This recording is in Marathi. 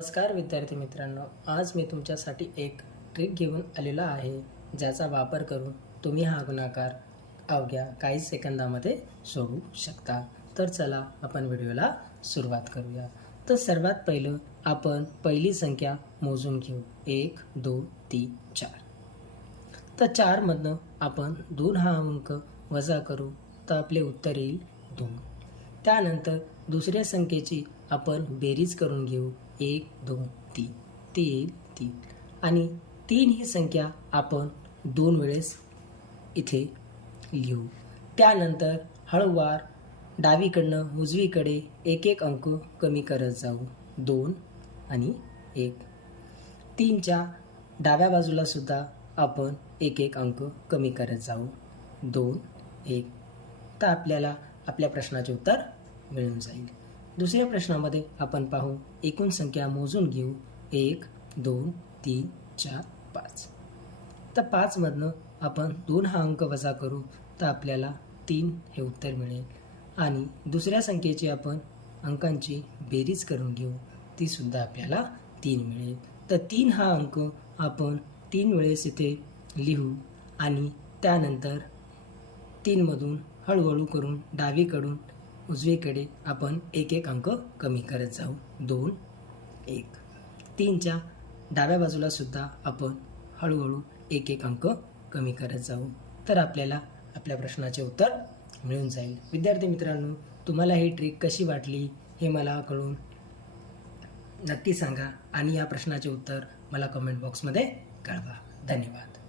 नमस्कार विद्यार्थी मित्रांनो, आज मी तुमच्यासाठी एक ट्रिक घेऊन आलेलो आहे, ज्याचा वापर करून तुम्ही हा गुणाकार अवघ्या काही सेकंदामध्ये सोडवू शकता. तर चला आपण व्हिडिओला सुरुवात करूया. तर सर्वात पहिलं आपण पहिली संख्या मोजून घेऊ. 1 2 3 4. तर 4 मधनं आपण 2 हा अंक वजा करू तर आपले उत्तर येईल 2. त्यानंतर दुसऱ्या संख्येची आपण बेरीज करून घेऊ. 1 2 3 ती येईल 3. आणि 3 ही संख्या आपण 2 वेळेस इथे लिहू. त्यानंतर हळूवार डावीकडनं उजवीकडे एक एक अंक कमी करत जाऊ. 2 आणि 1. 3च्या डाव्या बाजूला सुद्धा आपण एक एक अंक कमी करत जाऊ. 2 1. तर आपल्याला आपल्या प्रश्नाचे उत्तर मिळून जाईल. दुसऱ्या प्रश्नामध्ये आपण पाहू, एकूण संख्या मोजून घेऊ. 1 2 3 4 5. तर 5 मधनं आपण 2 हा अंक वजा करू तर आपल्याला 3 हे उत्तर मिळेल. आणि दुसऱ्या संख्येची आपण अंकांची बेरीज करून घेऊ, ती सुद्धा आपल्याला 3 मिळेल. तर 3 हा अंक आपण 3 वेळेस इथे लिहू आणि त्यानंतर 3 मधून हळूहळू करून डावीकडून उजवीकडे आपण एक एक अंक कमी करत जाऊ. 2 1. 3च्या डाव्या बाजूला सुद्धा आपण हळूहळू एक एक अंक कमी करत जाऊ. तर आपल्याला आपल्या प्रश्नाचे उत्तर मिळून जाईल. विद्यार्थी मित्रांनो, तुम्हाला ही ट्रिक कशी वाटली हे मला कळून नक्की सांगा आणि या प्रश्नाचे उत्तर मला कमेंट बॉक्समध्ये कळवा. धन्यवाद.